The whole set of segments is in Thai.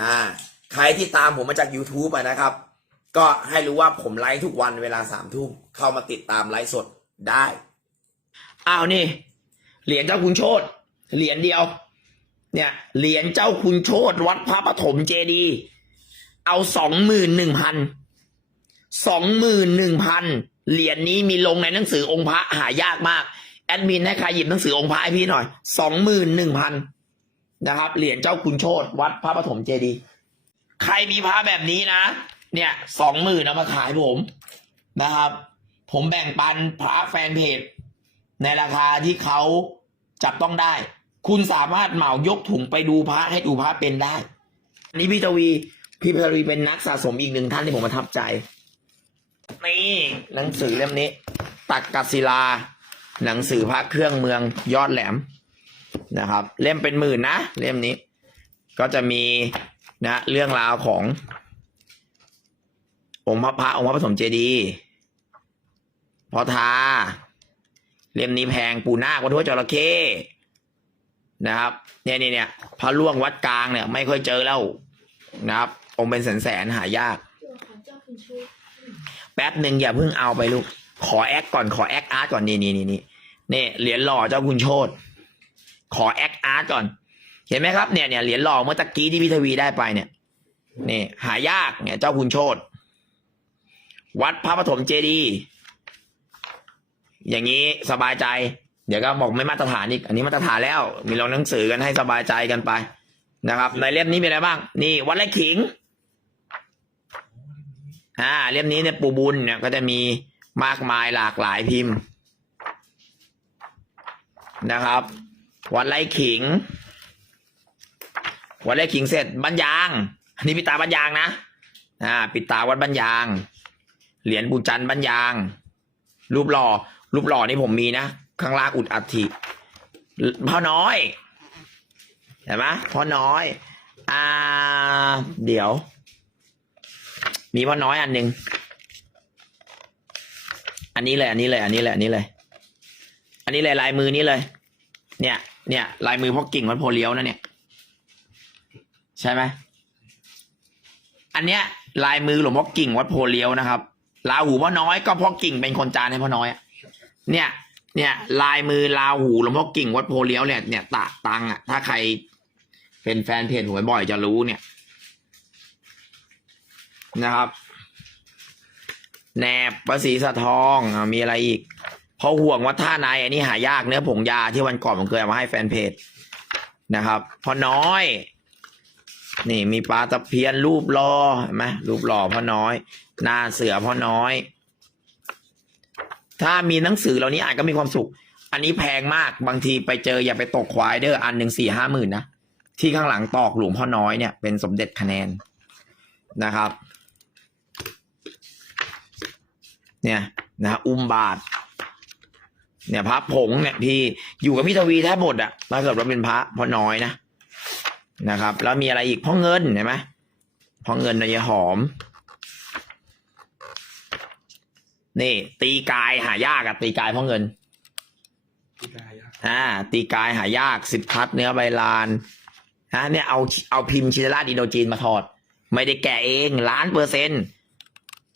อ่าใครที่ตามผมมาจาก YouTube อะนะครับ ก็ให้รู้ว่าผมไลฟ์ทุกวันเวลาสามทุ่มเข้ามาติดตามไลฟ์สดได้อ้าวนี่ เหรียญเจ้าคุณโชตเหรียญเดียว เนี่ยเหรียญเจ้าคุณโชตวัดพระปฐมเจดีเอาสองหมื่นหนึ่งพันสองหมื่นหนึ่งพันเหรียญนี้มีลงในหนังสือองค์พระหายากมาก แอดมินให้ใครหยิบหนังสือองค์พระให้พี่หน่อยสองหมื่นหนึ่งพัน นะครับ เหรียญเจ้าคุณโชตวัดพระปฐมเจดีย์ใครมีพระแบบนี้นะ เนี่ยสองหมื่นเอามาขายผมนะครับ ผมแบ่งปันพระแฟนเพจ ในราคาที่เขาจับต้องได้ คุณสามารถเหมายกถุงไปดูพระให้ดูพระเป็นได้อันนี้พี่ทวีพี่ทวีเป็นนักสะสมอีกหนึ่งท่านที่ผมประทับใจนี่หนังสือเล่มนี้ ตักกศิลา หนังสือพระเครื่องเมืองยอดแหลม นะครับ เล่มเป็นหมื่นนะ เล่มนี้ ก็จะมีนะเรื่องราวของ องค์พระพระองค์พระปฐมเจดีย์พอทา เล่มนี้แพงปูนาควัดหัวจระเข้นะครับเนี่ยเนี่ยเนี่ยพระล่วงวัดกลางเนี่ย ไม่ค่อยเจอแล้วนะครับ องค์เป็นแสนแสนหายาก แป๊บหนึ่งอย่าเพิ่งเอาไปลูก ขอแอคก่อนขอแอคอาร์ตก่อนนี่นี่นี่นี่นี่เหรียญหล่อเจ้าคุณโชต ขอแอคอาร์ตก่อน เห็นไหมครับเนี่ยเนี่ยเหรียญหล่อเมื่อตะกี้ที่พิทวีได้ไปเนี่ยนี่หายากเนี่ยเจ้าคุณโชตวัดพระปฐมเจดีย์อย่างนี้สบายใจ เดี๋ยวก็บอกไม่มาตรฐานอีก อันนี้มาตรฐานแล้ว มีลงหนังสือกันให้สบายใจกันไปนะครับ ในเล่มนี้มีอะไรบ้าง นี่วัดไร่ขิงอ่าเล่มนี้เนี่ยปูบุญเนี่ยก็จะมีมากมายหลากหลายพิมพ์นะครับ วัดไร่ขิง วัดไร่ขิงเสร็จบัญยาง อันนี้ปิดตาบัญยางนะอ่าปิดตาวัดบัญยาง เหรียญบุญจันทร์บัญยาง รูปหล่อ รูปหล่อนี่ผมมีนะ ข้างล่างอุดอัฐิพ่อน้อยเห็นไหมพ่อน้อย อ่า เดี๋ยว มีพ่อน้อยอันหนึ่งอันนี้เลย อันนี้เลย อันนี้เลย อันนี้เลย อันนี้เลยลายมือนี้เลย เนี่ย เนี่ย ลายมือพ่อกิ่งวัดโพเลี้ยวนะเนี่ย ใช่ไหมอันเนี้ย ลายมือหลวงพ่อกิ่งวัดโพเลี้ยวนะครับลาหูพ่อน้อยก็พ่อกิ่งเป็นคนจานให้พ่อน้อยเนี่ย เนี่ย ลายมือลาหูหลวงพ่อกิ่งวัดโพเลี้ยวเนี่ยเนี่ยตะตังอะถ้าใครเป็นแฟนเพจหวยบ่อยจะรู้เนี่ยนะครับแหนบภาษีสะทองมีอะไรอีก พอห่วงวัดท่านายอันนี้หายากเนื้อผงยาที่วันก่อนผมเคยเอามาให้แฟนเพจนะครับพอน้อย นี่มีปลาตะเพียนรูปรอเห็นไหมรูปหล่อพ่อน้อย นาเสือพ่อน้อย ถ้ามีหนังสือเหล่านี้อ่านก็มีความสุข อันนี้แพงมากบางทีไปเจออย่าไปตกควายเด้ออันหนึ่งสี่ห้าหมื่นนะที่ข้างหลังตอกหลวงพ่อน้อยเนี่ยเป็นสมเด็จคะแนนนะครับ เนี่ยนะอุ้มบาท เนี่ยพระผงเนี่ยพี่อยู่กับพี่ทวีแทบหมดอะถ้าเกิดว่าเป็นพระพ่อน้อยนะนะครับ แล้วมีอะไรอีกพ่อเงินเห็นไหมพ่อเงินนายหอม นี่ ตีกายหายากอะตีกายพ่อเงินอ่าตีกายหายากสิบพัดเนื้อใบลานฮะเนี่ยเอาเอาพิมพ์ชินราชอินโดจีนมาถอด ไม่ได้แกะเองล้านเปอร์เซ็นต์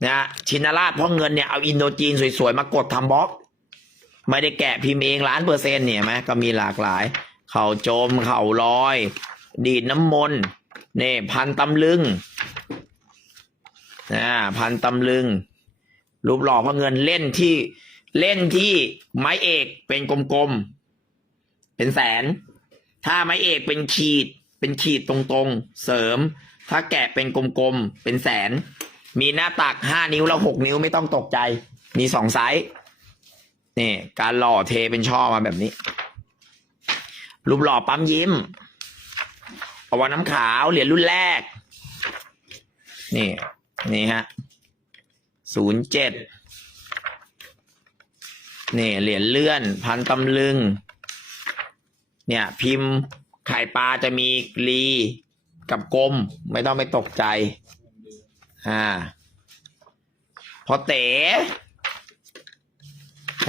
นะชินราชเพราะเงินเนี่ยเอาอินโดจีนสวยๆมากดทำบล็อก ไม่ได้แกะพิมพ์เองล้านเปอร์เซ็นต์เนี่ยไหมก็มีหลากหลาย เข่าโจมเข่าลอย ดีดน้ำมนต์นี่พันตำลึงนะพันตำลึง รูปหล่อพระเงินเล่นที่เล่นที่ไม้เอกเป็นกลมๆ เป็นแสน ถ้าไม้เอกเป็นขีด เป็นขีดตรงๆ เสริม ถ้าแกะเป็นกลมๆ เป็นแสน มีหน้าตักห้านิ้วแล้วหกนิ้วไม่ต้องตกใจ มีสองไซส์ นี่ การหล่อเทเป็นช่อมาแบบนี้ รูปหล่อปั๊มยิ้มอวันน้ำขาวเหรียญรุ่นแรก นี่ นี่ฮะศูนย์เจ็ดนี่เหรียญเลื่อน พันตำลึง เนี่ย พิมพ์ไข่ปลาจะมีรีกับกลม ไม่ต้องไปตกใจ อ่า พอเต๋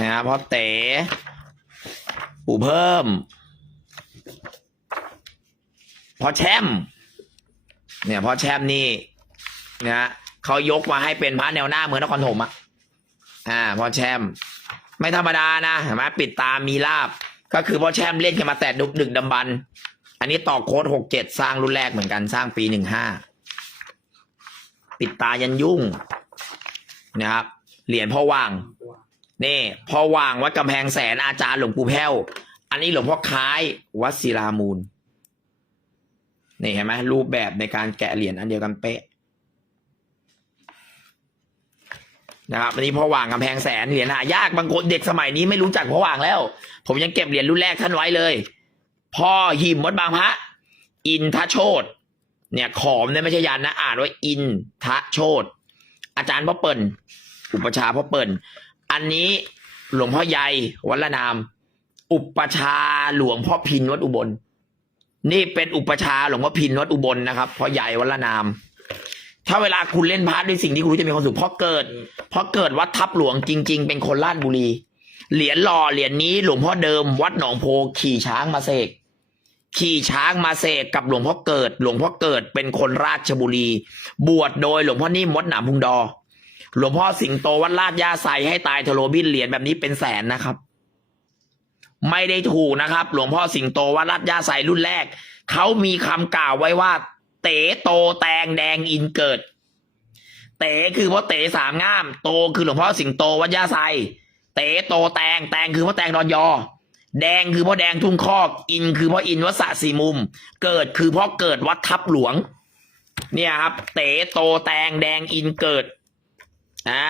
นะครับพอเต๋ปู่เพิ่มพอแชมป์เนี่ยพ่อแช่มนี่นะเขายกมาให้เป็นพระแนวหน้าเมืองนครถมอะอ่าพ่อแช่มไม่ธรรมดานะเห็นไหมปิดตามีลาบ ก็คือพ่อแช่มเล่นกันมาแต่ดึกดึกดำบรรพ์อันนี้ต่อโค้ดหกเจ็ดสร้างรุ่นแรกเหมือนกันสร้างปีหนึ่งห้าปิดตายันยุ่งนะครับเหรียญพ่อว่าง นี่พอว่างวัดกำแพงแสนอาจารย์หลวงปู่แพ้ว อันนี้หลวงพ่อคล้ายวัดศิลามูล นี่เห็นไหมรูปแบบในการแกะเหรียญอันเดียวกันเป๊ะนะครับอันนี้พ่อว่างกำแพงแสนเหรียญหายากบางคนเด็กสมัยนี้ไม่รู้จักพ่อว่างแล้ว ผมยังเก็บเหรียญรุ่นแรกท่านไว้เลย พ่อหิมวัดบางพระ อินทโชตเนี่ยขอมเนี่ยไม่ใช่ยันนะอ่านว่าอินทโชตอาจารย์พ่อเปิ่นอุปชาพ่อเปิ่น อันนี้หลวงพ่อใหญ่วัดละนาม อุปชาหลวงพ่อพินวัดอุบล นี่เป็นอุปชาหลวงพ่อพินวัดอุบลนะครับพ่อใหญ่วัดละนาม ถ้าเวลาคุณเล่นพาร์ทด้วยสิ่งที่คุณรู้จะมีความสุขเพราะเกิด เพราะเกิดวัดทับหลวงจริง ๆ เป็นคนราชบุรี เหรียญหล่อเหรียญนี้หลวงพ่อเดิม วัดหนองโพขี่ช้างมาเสกขี่ช้างมาเสกกับหลวงพ่อเกิด หลวงพ่อเกิดเป็นคนราชบุรี บวชโดยหลวงพ่อนิ่มวัดหนามพุงดอ หลวงพ่อสิงโตวัดลาดยาไซให้ตายโทโลบินเหรียญแบบนี้เป็นแสนนะครับ ไม่ได้ถูกนะครับ หลวงพ่อสิงโตวัดลาดยาไซรุ่นแรก เขามีคำกล่าวไว้ว่า เต๋โตแตงแดงอินเกิด เต๋คือพ่อเต๋สามง่าม โตคือหลวงพ่อสิงโตวัดยาไซเต๋โตแตงแตงคือพ่อแตงดอนยอ แดงคือพ่อแดงทุ่งคอก อินคือพ่ออินวัดสะสีมุม เกิดคือพ่อเกิดวัดทับหลวง เนี่ยครับ เต๋โตแตงแดงอินเกิด อ่า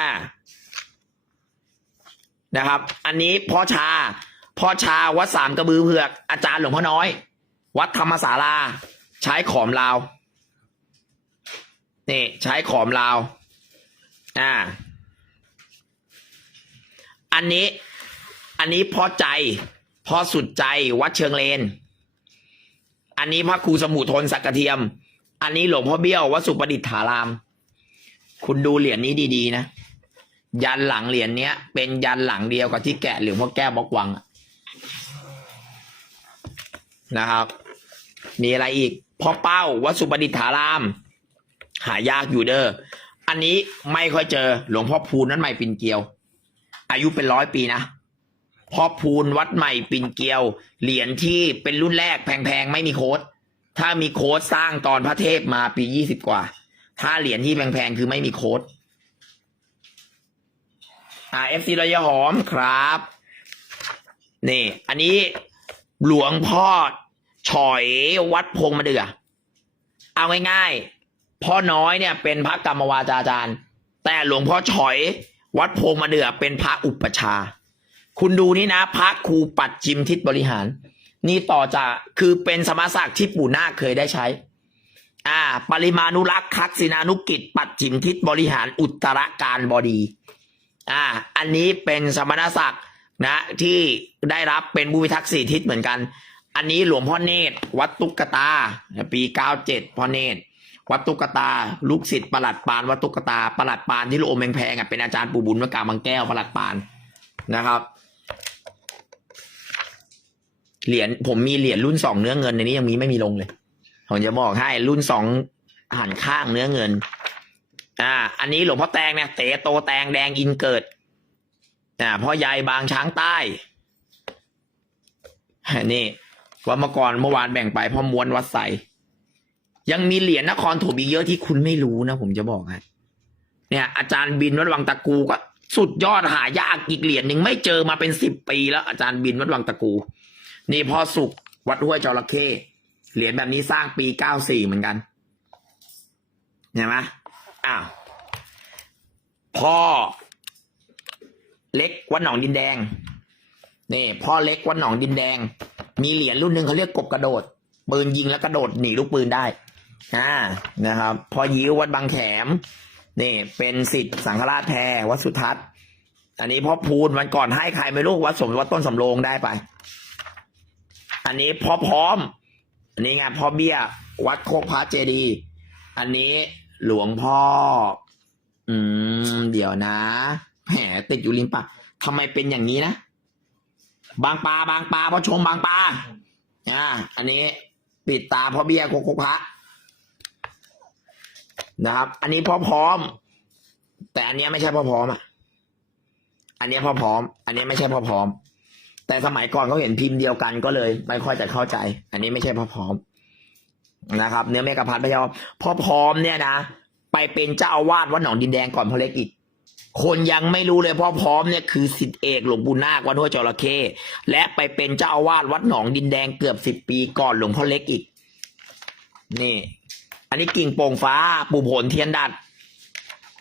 นะครับ อันนี้พ่อชาพ่อชาวัดสามกระบือเผือก อาจารย์หลวงพ่อน้อย วัดธรรมศาลา ใช้ขอมลาวนี่ใช้ขอมลาวอ่า อันนี้ อันนี้พ่อใจพ่อสุดใจวัดเชิงเลน อันนี้พระครูสมุทนสักกระเทียม อันนี้หลวงพ่อเบี้ยววัดสุประดิษฐาราม คุณดูเหรียญนี้ดีๆนะ ยันหลังเหรียญเนี้ย เป็นยันหลังเดียวกับที่แกะหลวงพ่อแก้วบล็อกวังนะครับ มีอะไรอีกพ่อเป้าวัดสุประดิษฐาราม หายากอยู่เด้ออันนี้ไม่ค่อยเจอหลวงพ่อพูนนั้นใหม่ปินเกียว อายุเป็นร้อยปีนะพ่อพูนวัดใหม่ปินเกียว เหรียญที่เป็นรุ่นแรกแพงๆ ไม่มีโค้ดถ้ามีโค้ดสร้างตอนพระเทพมาปียี่สิบกว่า ถ้าเหรียญที่แพงๆ คือไม่มีโค้ดอ่าเอฟซีระยะหอมครับ นี่ อันนี้หลวงพ่อฉอยวัดพงมะเดือ เอาง่ายๆ พ่อน้อยเนี่ยเป็นพระกรรมวาจาจารย์ แต่หลวงพ่อฉอยวัดพงมาเดือเป็นพระอุปชา คุณดูนี่นะ พระครูปัดจิมทิศบริหาร นี่ต่อจากคือเป็นสมาศักดิ์ที่ปู่นาคเคยได้ใช้ อ่า ปริมาณุรักษ์คักศินานุกิจ ปัดจิมทิศบริหารอุตรการบดี อ่า อันนี้เป็นสมณศักดิ์นะ ที่ได้รับเป็นบุพิทักษ์สี่ทิศเหมือนกัน อันนี้หลวงพ่อเนตร วัดตุกตา ปีเก้าเจ็ดพ่อเนตร วัดตุกตา ลูกศิษย์ประหลัดปาน วัดตุกตาประหลัดปานที่ลูกอมแพงๆอะเป็นอาจารย์ปู่บุญวกาบางแก้วประหลัดปานนะครับเหรียญผมมีเหรียญรุ่นสองเนื้อเงินในนี้ยังมีไม่มีลงเลย ผมจะบอกให้รุ่นสองหันข้างเนื้อเงิน อ่า อันนี้หลวงพ่อแตงเนี่ยเต๋โตแตงแดงอินเกิดอ่าพ่อใหญ่บางช้างใต้นี่ว่าเมื่อก่อนเมื่อวานแบ่งไปพ่อม้วนวัดใสยังมีเหรียญนครถมอีกเยอะที่คุณไม่รู้นะผมจะบอกให้เนี่ย อาจารย์บินวัดวังตะกูก็สุดยอดหายากอีกเหรียญหนึ่งไม่เจอมาเป็นสิบปีแล้ว อาจารย์บินวัดวังตะกู นี่พ่อสุขวัดห้วยจระเข้ เหรียญแบบนี้สร้างปีเก้าสี่เหมือนกันเห็นไหมอ้าวพ่อเล็กวัดหนองดินแดงนี่พ่อเล็กวัดหนองดินแดง มีเหรียญรุ่นหนึ่งเขาเรียกกบกระโดดปืนยิงแล้วกระโดดหนีลูกปืนได้อ่านะครับพอยิ้ววัดบางแขมนี่ เป็นสิทธิ์สังฆราชแพรวัดสุทัศน์อันนี้พ่อพูนวันก่อนให้ใครไม่รู้วัดสมวัดต้นสำโรงได้ไป อันนี้พ่อพร้อม อันนี้ไงพ่อเบี้ย วัดโคกพระเจดีอันนี้หลวงพ่อ อืม เดี๋ยวนะแหมติดอยู่ริมปากทำไมเป็นอย่างนี้นะ บางปลาบางปลาพ่อชมบางปลาอ่า อันนี้ปิดตาพ่อเบี้ยโคกพระนะครับ อันนี้พ่อพร้อม แต่อันนี้ไม่ใช่พ่อพร้อมอะ อันนี้พ่อพร้อม อันนี้ไม่ใช่พ่อพร้อม แต่สมัยก่อนเขาเห็นพิมพ์เดียวกันก็เลย ไม่ค่อยจะเข้าใจ อันนี้ไม่ใช่พ่อพร้อมนะครับ เนื้อเมกะพัดไม่ใช่พ่อพร้อมเนี่ยนะไปเป็นเจ้าอาวาสวัดหนองดินแดงก่อนพ่อเล็กอีก คนยังไม่รู้เลยพ่อพร้อมเนี่ยคือสิทธิเอกหลวงปู่นาควัดห้วยจระเข้และไปเป็นเจ้าอาวาสวัดหนองดินแดงเกือบสิบปีก่อนหลวงพ่อเล็กอีก นี่ อันนี้กิ่งโป่งฟ้าปู่ผลเทียนดัด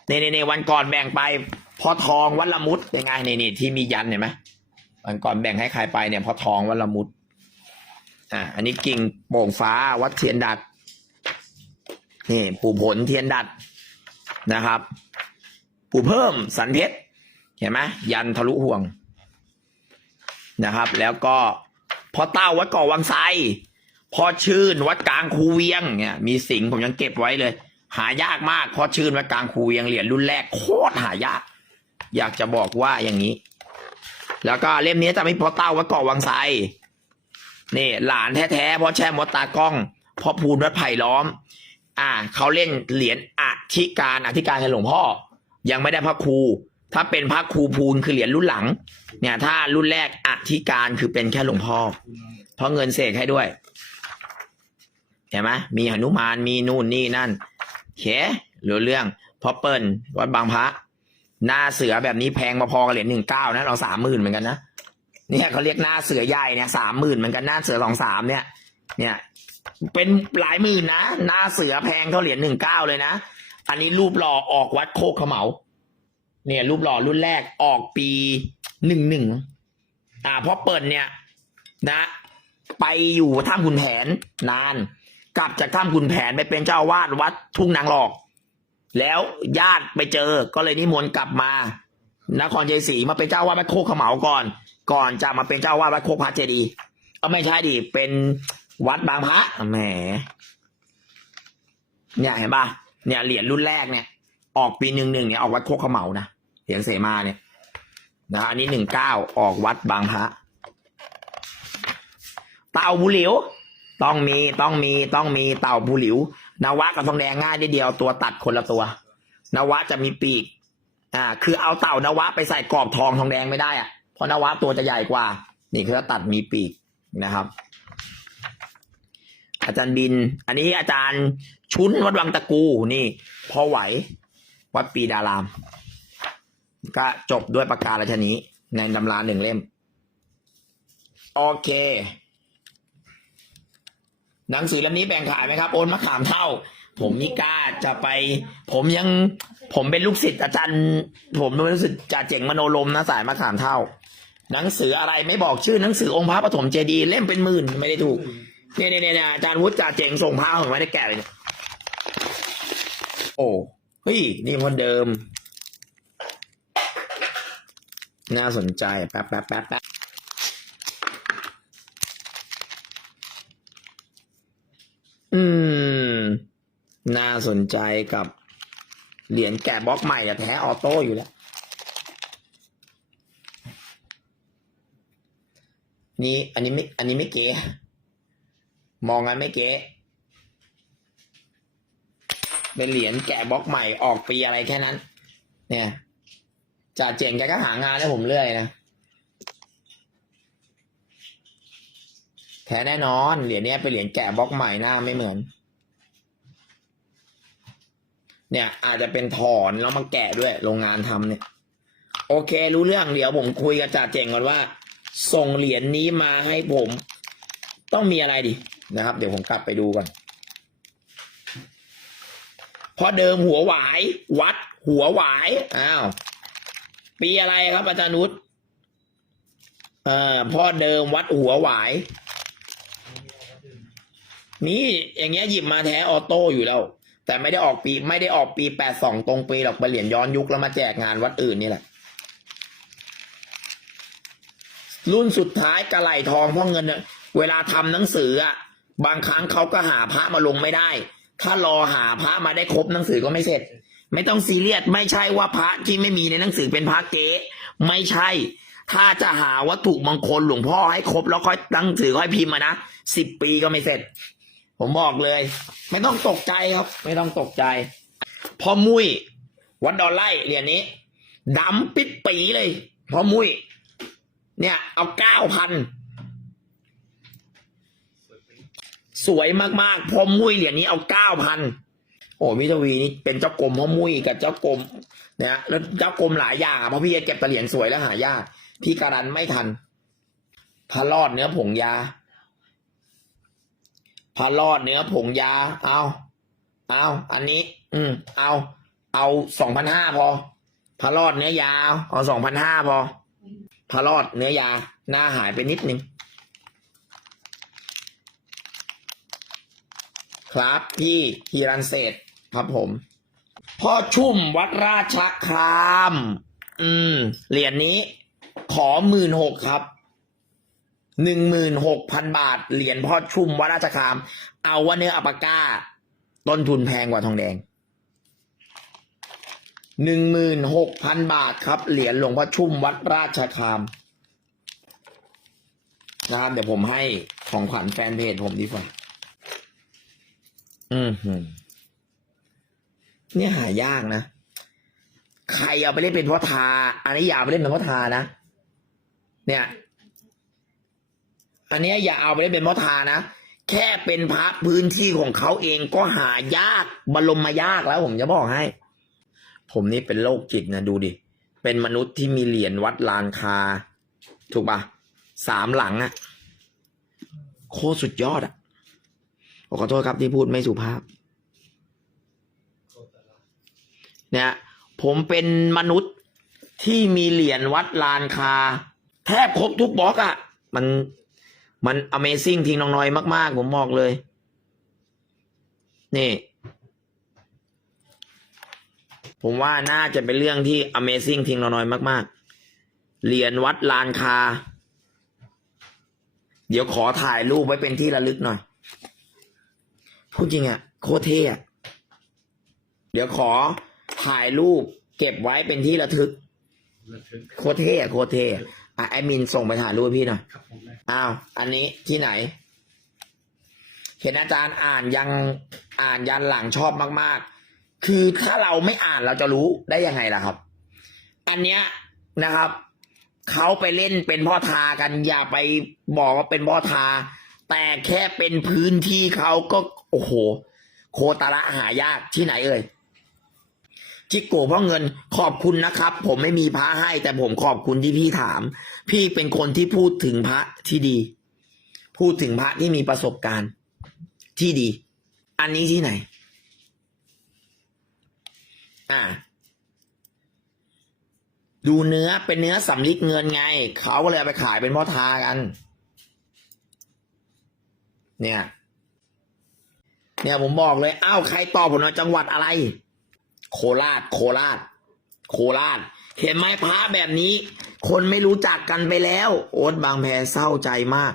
เน่เนวันก่อนแบ่งไปพ่อทองวัดละมุดยังไงนี่นี่ที่มียันเห็นไหม วันก่อนแบ่งให้ใครไปเนี่ยพอทองวัดละมุดอ่าอันนี้กิ่งโป่งฟ้าวัดเทียนดัด นี่ปู่ผลเทียนดัดนะครับ ปู่เพิ่มสันเพชรเห็นไหมยันทะลุห่วงนะครับ แล้วก็พ่อเต้าวัดเก่อวังไซพ่อชื่นวัดกลางคูเวียงเนี่ยมีสิงผมยังเก็บไว้เลย หายากมากพ่อชื่นวัดกลางคูเวียงเหรียญรุ่นแรกโคตรหายาก อยากจะบอกว่าอย่างนี้ แล้วก็เล่มนี้จะไม่พอเต้าวัดเกาะวังไซนี่ หลานแท้ๆพ่อแช่มดตากล้องพ่อภูนวัดไผ่ล้อม อ่าเขาเล่นเหรียญอธิการอธิการให้หลวงพ่อ ยังไม่ได้พระครู ถ้าเป็นพระครูภูลคือเหรียญรุ่นหลัง เนี่ย ถ้ารุ่นแรกอธิการคือเป็นแค่หลวงพ่อ เพราะเงินเสกให้ด้วยเห็นไหมมีหนุมานมีนู่นนี่นั่นเขหรือเรื่องพอเปิลวัดบางพระ หน้าเสือแบบนี้แพงมาพอกับเหรียญหนึ่งเก้านะเราสามหมื่นเหมือนกันนะเนี่ยเขาเรียกหน้าเสือใหญ่เนี่ยสามหมื่นเหมือนกันหน้าเสือสองสามเนี่ย เนี่ย เป็นหลายหมื่นนะหน้าเสือแพงเท่าเหรียญหนึ่งเก้าเลยนะอันนี้รูปหล่อออกวัดโคกเขมเหลาเนี่ย รูปหล่อรุ่นแรกออกปีหนึ่งหนึ่งอ่าพอเปิดเนี่ย นะ ไปอยู่ถ้ำขุนแผนนาน กลับจากถ้ำขุนแผนไปเป็นเจ้าอาวาดวัดทุ่งนางหลอก แล้วญาติไปเจอก็เลยนิมนต์กลับมานครชัยศรีมาเป็นเจ้าอาวาดวัดโคกเขมเหลาก่อน ก่อนจะมาเป็นเจ้าอาวาดวัดโคกพระเจดีย์ก็ไม่ใช่ดิเป็นวัดบางพระแหมเนี่ยเห็นป่ะเนี่ยเหรียญรุ่นแรกเนี่ย ออกปีหนึ่งหนึ่งเนี่ยออกวัดโคกเขมเหลานะเหรียญเสมาเนี่ยนะอันนี้หนึ่งเก้าออกวัดบางพระเต่าบูหลิว ต้องมีต้องมีต้องมีเต่าบูหลิว นวะกับทองแดงง่ายนิดเดียวตัวตัดคนละตัวนวะจะมีปีก อ่า คือเอาเต่านวะไปใส่กรอบทองทองแดงไม่ได้อะเพราะนวะตัวจะใหญ่กว่า นี่คือตัดมีปีกนะครับ อาจารย์บิน อันนี้อาจารย์ชุนวัดวังตะกูนี่พอไหววัดปีดาราม ก็จบด้วยประกาศราชนี้ในตำราหนึ่งเล่ม โอเค หนังสือเล่มนี้แบ่งขายไหมครับ โอนมะขามเท่า ผมนี่กล้าจะไป ผมยังผมเป็นลูกศิษย์อาจารย์ ผมเป็นลูกศิษย์จ่าเจ๋งมโนลมนะสายมะขามเท่า หนังสืออะไรไม่บอกชื่อหนังสือองค์พระปฐมเจดีย์เล่มเป็นหมื่นไม่ได้ถูกเนี่ยเนี่ยเนี่ยอาจารย์วุฒิจ่าเจ๋งส่งพระผมไม่ได้แกะเลยเนี่ยโอ้เฮ้ยนี่คนเดิม น่าสนใจแป๊บแป๊บแป๊บแป๊บอืม น่าสนใจกับเหรียญแกะบล็อกใหม่อะแท้ออโต้อยู่แล้ว นี่อันนี้ไม่อันนี้ไม่เก๋มองกันไม่เก๋เป็นเหรียญแกะบล็อกใหม่ออกปีอะไรแค่นั้น เนี่ยจ่าเจ๋งแกก็หางานให้ผมเรื่อยนะแท้แน่นอนเหรียญนี้เป็นเหรียญแกะบล็อกใหม่หน้าไม่เหมือน เนี่ย อาจจะเป็นถอนแล้วมาแกะด้วยโรงงานทำเนี่ย โอเค รู้เรื่องเดี๋ยวผมคุยกับจ่าเจ๋งก่อนว่า ส่งเหรียญนี้มาให้ผม ต้องมีอะไรดินะครับ เดี๋ยวผมกลับไปดูก่อนพราะเดิมหัวหวาย วัด หัวหวายอ้าวปีอะไรครับอาจารย์นุชเอ่อพ่อเดิมวัดหัวหวาย นี่อย่างเงี้ยหยิบมาแท้ออโต้อยู่แล้ว แต่ไม่ได้ออกปี ไม่ได้ออกปีแปดสองตรงปีหรอกเป็นเหรียญย้อนยุคแล้วมาแจกงานวัดอื่นนี่แหละ รุ่นสุดท้ายกระไหลทองพราะเงินเนี่ยเวลาทำหนังสืออะบางครั้งเขาก็หาพระมาลงไม่ได้ ถ้ารอหาพระมาได้ครบหนังสือก็ไม่เสร็จ ไม่ต้องซีเรียสไม่ใช่ว่าพระที่ไม่มีในหนังสือเป็นพระเก๊ไม่ใช่ ถ้าจะหาวัตถุมงคลหลวงพ่อให้ครบแล้วค่อยหนังสือค่อยพิมพ์มานะสิบปีก็ไม่เสร็จ ผมบอกเลย ไม่ต้องตกใจครับ ไม่ต้องตกใจพ่อมุ้ยวัดดอลไล่เหรียญนี้ดำปิดปีเลยพ่อมุ้ยเนี่ย เอาเก้าพันสวยมากๆพ่อมุ้ยเหรียญนี้เอาเก้าพันโอ้พี่ทวีนี่เป็นเจ้ากรมพ่อมุ้ยกับเจ้ากรมเนี่ยแล้วเจ้ากรมหลายอย่างอะเพราะพี่จะเก็บแต่เหรียญสวยแล้วหายากพี่การันไม่ทันพระรอดเนื้อผงยา พระรอดเนื้อผงยา เอา เอา อันนี้ อืม เอา เอาสองพันห้าพอพระรอดเนื้อยา เอาสองพันห้าพอพระรอดเนื้อยา หน้าหายไปนิดนึง ครับพี่ฮีรันเศษครับผม พ่อชุ่มวัดราชคราม อืม เหรียญนี้ขอหมื่นหกครับ หนึ่งหมื่นหกพันบาท เหรียญพ่อชุ่มวัดราชคาม เอาว่าเนื้ออัปปาก้า ต้นทุนแพงกว่าทองแดงหนึ่งหมื่นหกพันบาทครับ เหรียญหลวงพ่อชุ่มวัดราชคามนะครับเดี๋ยวผมให้ของขวัญแฟนเพจผมดีกว่า อืมเนี่ยหายากนะ ใครเอาไปเล่นเป็นพ่อทา อันนี้อย่าไปเล่นเป็นพ่อทานะ เนี่ย อันนี้อย่าเอาไปเล่นเป็นพ่อทานะ แค่เป็นพระพื้นที่ของเขาเองก็หายากบรมมายากแล้วผมจะบอกให้ ผมนี่เป็นโรคจิตนะดูดิ เป็นมนุษย์ที่มีเหรียญวัดลานคา ถูกปะสามหลังอะโคตรสุดยอดอะขอโทษครับที่พูดไม่สุภาพ เนี่ย ผมเป็นมนุษย์ที่มีเหรียญวัดลานคา แทบครบทุกบล็อกอะมัน มัน Amazing ทิ้งน้องน้อยมาก ๆ ผมบอกเลย นี่ ผมว่าน่าจะเป็นเรื่องที่ Amazing ทิ้งน้องน้อยมาก ๆ เหรียญวัดลานคา เดี๋ยวขอถ่ายรูปไว้เป็นที่ระลึกหน่อย พูดจริงอะโคตรเท่อะเดี๋ยวขอถ่ายรูปเก็บไว้เป็นที่ระทึก โคตรเท่อะโคตรเท่อะ อะแอดมินส่งไปถ่ายรูปให้พี่หน่อยครับผมนะอ้าวอันนี้ที่ไหน เห็นอาจารย์อ่านยังอ่านยันหลังชอบมาก ๆ คือถ้าเราไม่อ่านเราจะรู้ได้ยังไงล่ะครับ อันเนี้ยนะครับเขาไปเล่นเป็นพ่อทากัน อย่าไปบอกว่าเป็นพ่อทา แต่แค่เป็นพื้นที่เขาก็ โอ้โห โคตรละหายากที่ไหนเอ่ย จิกโกเพราะเงินขอบคุณนะครับ ผมไม่มีพระให้ แต่ผมขอบคุณที่พี่ถาม พี่เป็นคนที่พูดถึงพระที่ดี พูดถึงพระที่มีประสบการณ์ ที่ดี อันนี้ที่ไหน อ่า ดูเนื้อเป็นเนื้อสำลิดเงินไง เขาก็เลยเอาไปขายเป็นพ่อทากัน เนี่ย เนี่ยผมบอกเลย อ้าวใครตอบผมหน่อยจังหวัดอะไร โคราช โคราช โคราช เห็นไหมพระแบบนี้ คนไม่รู้จักกันไปแล้ว โอ๊ตบางแพเศร้าใจมาก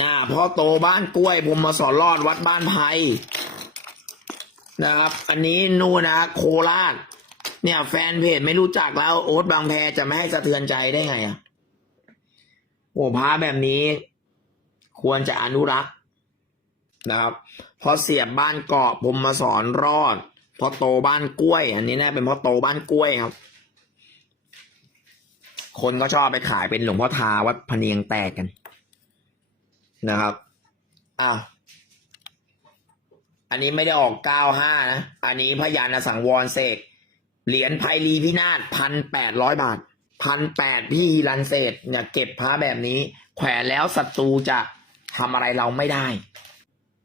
อ่าพ่อโตบ้านกล้วยผมมาสอนรอดวัดบ้านไผ่นะครับ อันนี้นู่นนะโคราช เนี่ยแฟนเพจไม่รู้จักแล้ว โอ๊ตบางแพจะไม่ให้สะเทือนใจได้ไงอะโอ้พระแบบนี้ ควรจะอนุรักษ์นะครับพอเสียบบ้านเกาะผมมาสอนรอด พอโตบ้านกล้วย อันนี้แน่เป็นพอโตบ้านกล้วยครับ คนก็ชอบไปขายเป็นหลวงพ่อทาวัดพะเนียงแตกกันนะครับอ้าวอันนี้ไม่ได้ออกเก้าห้านะ อันนี้พยานสังวรเสก เหรียญไพลีพินาศพันแปดร้อยบาทพันแปดพี่ฮิรันเศษเนี่ยเก็บพระแบบนี้ แขวนแล้วศัตรูจะทำอะไรเราไม่ได้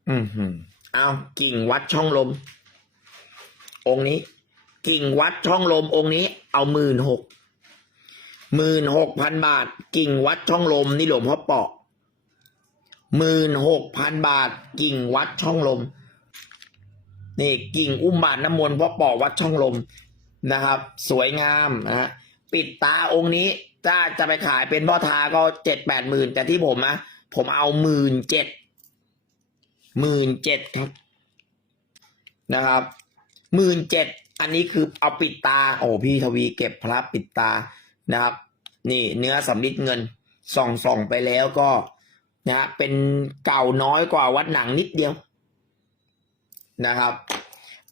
อืมหืมเอากิ่งวัดช่องลม องค์นี้ กิ่งวัดช่องลมองค์นี้ เอาหมื่นหกหมื่นหกพันบาท กิ่งวัดช่องลมนี่หลวงพ่อเปาะหมื่นหกพันบาท กิ่งวัดช่องลม นี่กิ่งอุ้มบาทน้ำมนต์พ่อเปาะวัดช่องลมนะครับ สวยงามนะฮะปิดตาองค์นี้ถ้าจะไปขายเป็นพ่อทาก็เจ็ดแปดหมื่นแต่ที่ผมนะผมเอาหมื่นเจ็ดหมื่นเจ็ดครับนะครับ หมื่นเจ็ดอันนี้คือเอาปิดตา โอ้พี่ทวีเก็บพระปิดตานะครับ นี่เนื้อสำลิดเงินส่องส่องไปแล้วก็นะเป็นเก่าน้อยกว่าวัดหนังนิดเดียวนะครับ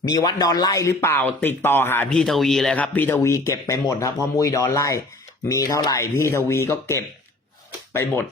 มีวัดดอนไล่หรือเปล่า ติดต่อหาพี่ทวีเลยครับ พี่ทวีเก็บไปหมดครับพ่อมุ้ยดอนไล่มีเท่าไหร่พี่ทวีก็เก็บไปหมด